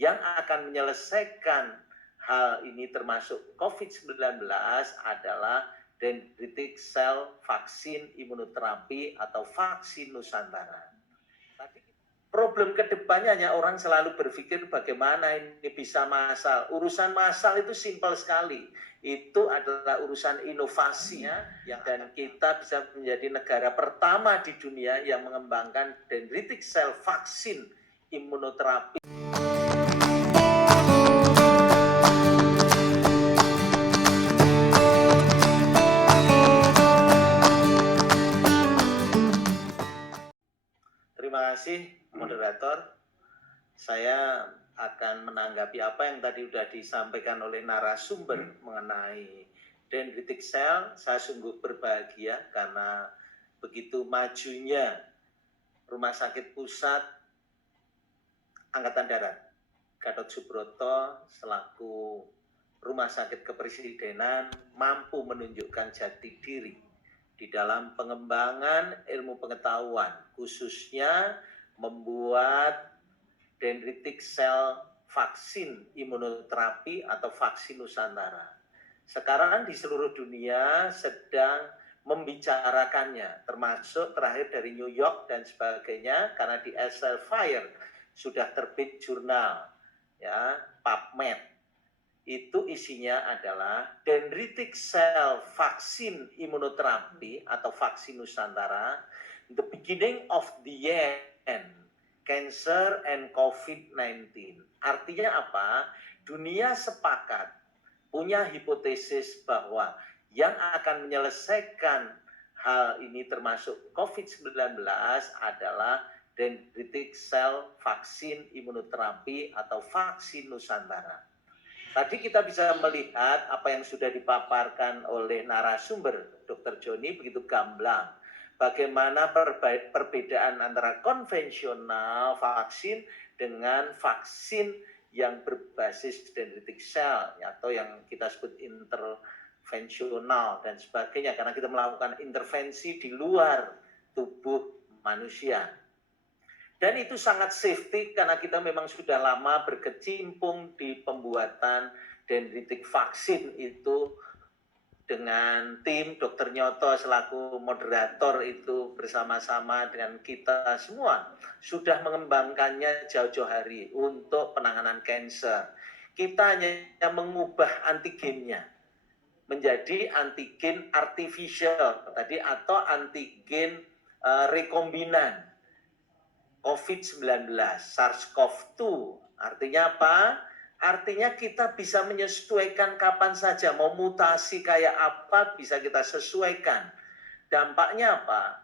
yang akan menyelesaikan hal ini termasuk COVID-19 adalah dendritic cell vaksin imunoterapi atau vaksin Nusantara. Problem kedepannya hanya orang selalu berpikir bagaimana ini bisa massal. Urusan massal itu simpel sekali. Itu adalah urusan inovasi dan kita bisa menjadi negara pertama di dunia yang mengembangkan dendritic cell vaksin imunoterapi. Terima kasih moderator. Saya akan menanggapi apa yang tadi sudah disampaikan oleh narasumber mengenai dendritic cell. Saya sungguh berbahagia karena begitu majunya Rumah Sakit Pusat Angkatan Darat Gatot Subroto selaku Rumah Sakit Kepresidenan mampu menunjukkan jati diri di dalam pengembangan ilmu pengetahuan, khususnya membuat dendritic cell vaksin imunoterapi atau vaksin Nusantara. Sekarang di seluruh dunia sedang membicarakannya, termasuk terakhir dari New York dan sebagainya, karena di Elsevier sudah terbit jurnal, ya, PubMed. Itu isinya adalah dendritic cell vaksin imunoterapi atau vaksin Nusantara, the beginning of the end, cancer and COVID-19. Artinya apa? Dunia sepakat punya hipotesis bahwa yang akan menyelesaikan hal ini termasuk COVID-19 adalah dendritic cell vaksin imunoterapi atau vaksin Nusantara. Tadi kita bisa melihat apa yang sudah dipaparkan oleh narasumber Dr. Joni begitu gamblang. Bagaimana perbedaan antara konvensional vaksin dengan vaksin yang berbasis dendritic cell atau yang kita sebut intervensional dan sebagainya, karena kita melakukan intervensi di luar tubuh manusia. Dan itu sangat safety karena kita memang sudah lama berkecimpung di pembuatan dendritic vaksin itu dengan tim Dr. Nyoto selaku moderator itu bersama-sama dengan kita semua sudah mengembangkannya jauh-jauh hari untuk penanganan kanker. Kita hanya mengubah antigennya menjadi antigen artificial tadi atau antigen rekombinan COVID-19, SARS-CoV-2. Artinya apa? Artinya kita bisa menyesuaikan kapan saja, mau mutasi kayak apa bisa kita sesuaikan. Dampaknya apa?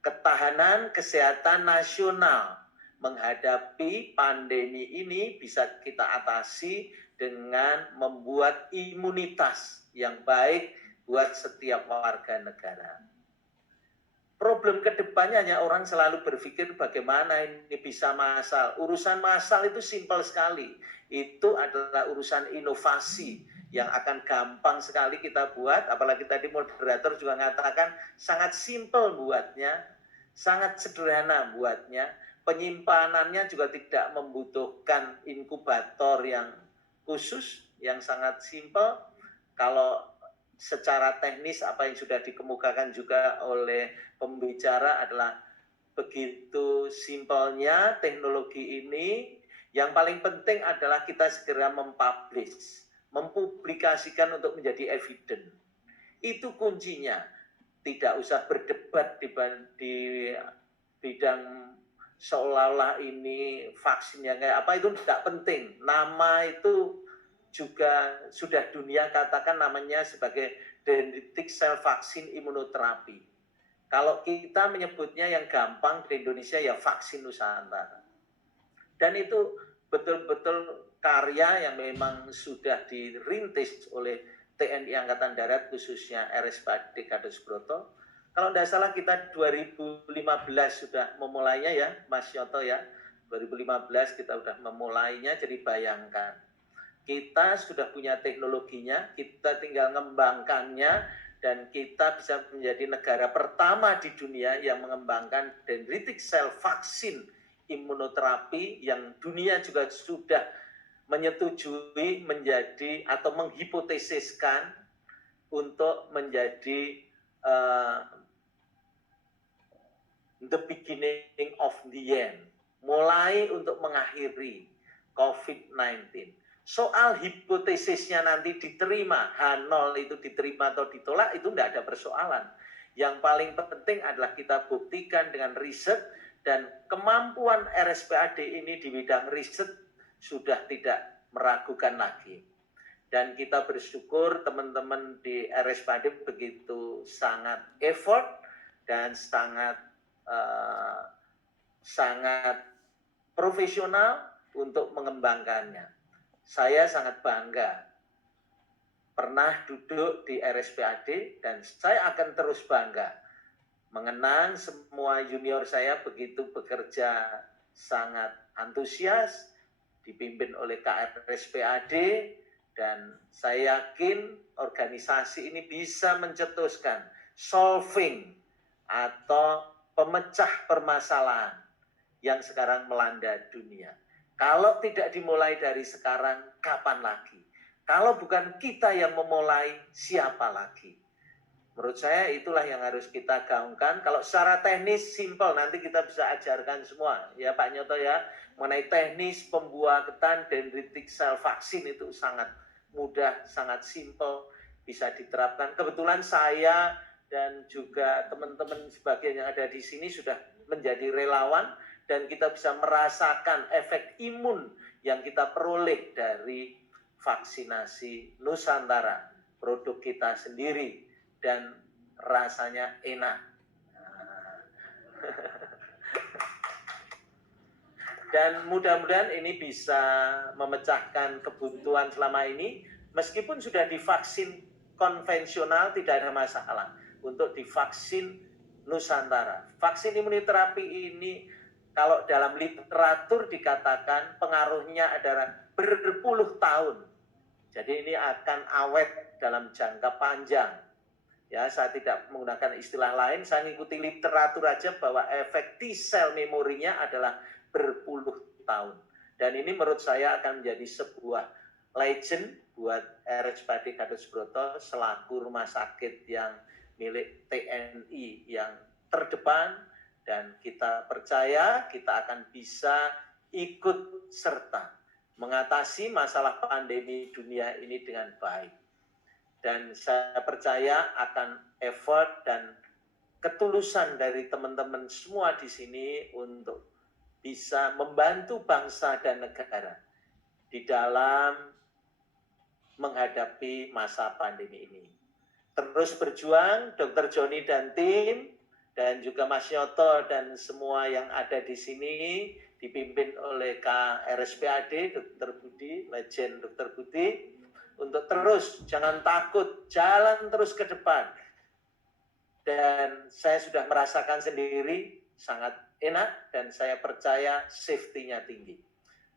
Ketahanan kesehatan nasional menghadapi pandemi ini bisa kita atasi dengan membuat imunitas yang baik buat setiap warga negara. Problem kedepannya hanya orang selalu berpikir bagaimana ini bisa massal. Urusan massal itu simpel sekali. Itu adalah urusan inovasi yang akan gampang sekali kita buat. Apalagi tadi moderator juga mengatakan sangat simpel buatnya, sangat sederhana buatnya. Penyimpanannya juga tidak membutuhkan inkubator yang khusus, yang sangat simpel. Kalau secara teknis apa yang sudah dikemukakan juga oleh pembicara adalah begitu simpelnya teknologi ini. Yang paling penting adalah kita segera mempublish, mempublikasikan untuk menjadi evidence. Itu kuncinya. Tidak usah berdebat di bidang seolah-olah ini vaksin yang kayak apa, itu tidak penting. Nama itu juga sudah dunia katakan namanya sebagai dendritic cell vaksin imunoterapi. Kalau kita menyebutnya yang gampang di Indonesia ya vaksin Nusantara. Dan itu betul-betul karya yang memang sudah dirintis oleh TNI Angkatan Darat khususnya RSPAD Gatot Subroto. Kalau tidak salah kita 2015 sudah memulainya ya Mas Yoto ya. 2015 kita sudah memulainya, jadi bayangkan. Kita sudah punya teknologinya, kita tinggal mengembangkannya, dan kita bisa menjadi negara pertama di dunia yang mengembangkan dendritic cell vaksin imunoterapi yang dunia juga sudah menyetujui menjadi atau menghipotesiskan untuk menjadi the beginning of the end, mulai untuk mengakhiri COVID-19. Soal hipotesisnya nanti diterima, H0 itu diterima atau ditolak, itu tidak ada persoalan. Yang paling penting adalah kita buktikan dengan riset, dan kemampuan RSPAD ini di bidang riset sudah tidak meragukan lagi. Dan kita bersyukur teman-teman di RSPAD begitu sangat effort dan sangat profesional untuk mengembangkannya. Saya sangat bangga pernah duduk di RSPAD, dan saya akan terus bangga mengenang semua junior saya begitu bekerja sangat antusias, dipimpin oleh KRSPAD, dan saya yakin organisasi ini bisa mencetuskan solving atau pemecah permasalahan yang sekarang melanda dunia. Kalau tidak dimulai dari sekarang, kapan lagi? Kalau bukan kita yang memulai, siapa lagi? Menurut saya itulah yang harus kita gaungkan. Kalau secara teknis simpel, nanti kita bisa ajarkan semua ya Pak Nyoto ya, mengenai teknis pembuatan dendritic cell vaksin itu sangat mudah, sangat simpel, bisa diterapkan. Kebetulan saya dan juga teman-teman sebagian yang ada di sini sudah menjadi relawan, dan kita bisa merasakan efek imun yang kita peroleh dari vaksinasi Nusantara, produk kita sendiri, dan rasanya enak. Dan mudah-mudahan ini bisa memecahkan kebuntuan selama ini, meskipun sudah divaksin konvensional tidak ada masalah, untuk divaksin Nusantara. Vaksin imunoterapi ini kalau dalam literatur dikatakan pengaruhnya adalah berpuluh tahun. Jadi ini akan awet dalam jangka panjang. Ya, saya tidak menggunakan istilah lain, saya mengikuti literatur aja bahwa efek T-cell memorinya adalah berpuluh tahun. Dan ini menurut saya akan menjadi sebuah legend buat RSPAD Gatot Subroto selaku rumah sakit yang milik TNI yang terdepan, dan kita percaya kita akan bisa ikut serta mengatasi masalah pandemi dunia ini dengan baik. Dan saya percaya akan effort dan ketulusan dari teman-teman semua di sini untuk bisa membantu bangsa dan negara di dalam menghadapi masa pandemi ini. Terus berjuang, Dr. Joni dan tim, dan juga Mas Nyoto dan semua yang ada di sini, dipimpin oleh KRSPAD, Dr. Budi, legend Dr. Budi, untuk terus jangan takut, jalan terus ke depan. Dan saya sudah merasakan sendiri sangat enak, dan saya percaya safety-nya tinggi.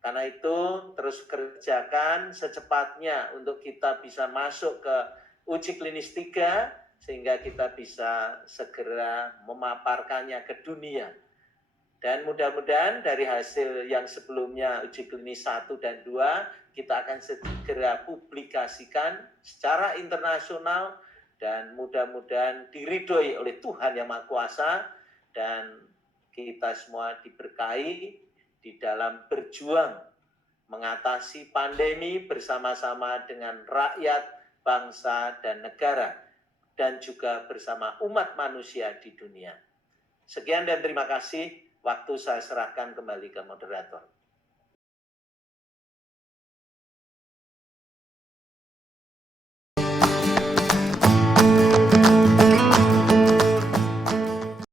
Karena itu terus kerjakan secepatnya untuk kita bisa masuk ke uji klinis 3, sehingga kita bisa segera memaparkannya ke dunia. Dan mudah-mudahan dari hasil yang sebelumnya uji klinis 1 dan 2, kita akan segera publikasikan secara internasional, dan mudah-mudahan diridhoi oleh Tuhan Yang Maha Kuasa, dan kita semua diberkahi di dalam berjuang mengatasi pandemi bersama-sama dengan rakyat, bangsa, dan negara, dan juga bersama umat manusia di dunia. Sekian dan terima kasih. Waktu saya serahkan kembali ke moderator.